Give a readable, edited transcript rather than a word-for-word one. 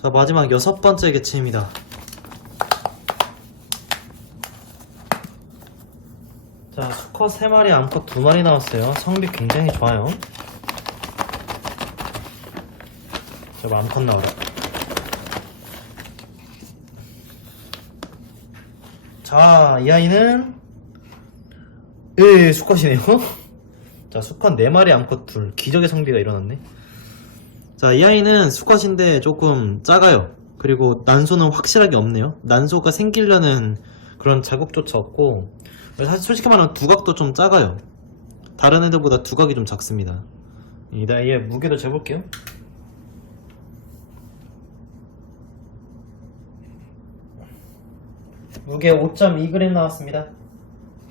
자, 마지막 6번째 개체입니다. 자, 수컷 3마리, 암컷 2마리 나왔어요. 성비 굉장히 좋아요. 자, 암컷 나와라. 자, 이 아이는 수컷이네요. 자, 수컷 4마리, 암컷 2. 기적의 성비가 일어났네. 자, 이 아이는 수컷인데 조금 작아요. 그리고 난소는 확실하게 없네요. 난소가 생기려는 그런 자국조차 없고, 사실 솔직히 말하면 두각도 좀 작아요. 다른 애들보다 두각이 좀 작습니다. 이따 얘 무게도 재볼게요. 무게 5.2g 나왔습니다.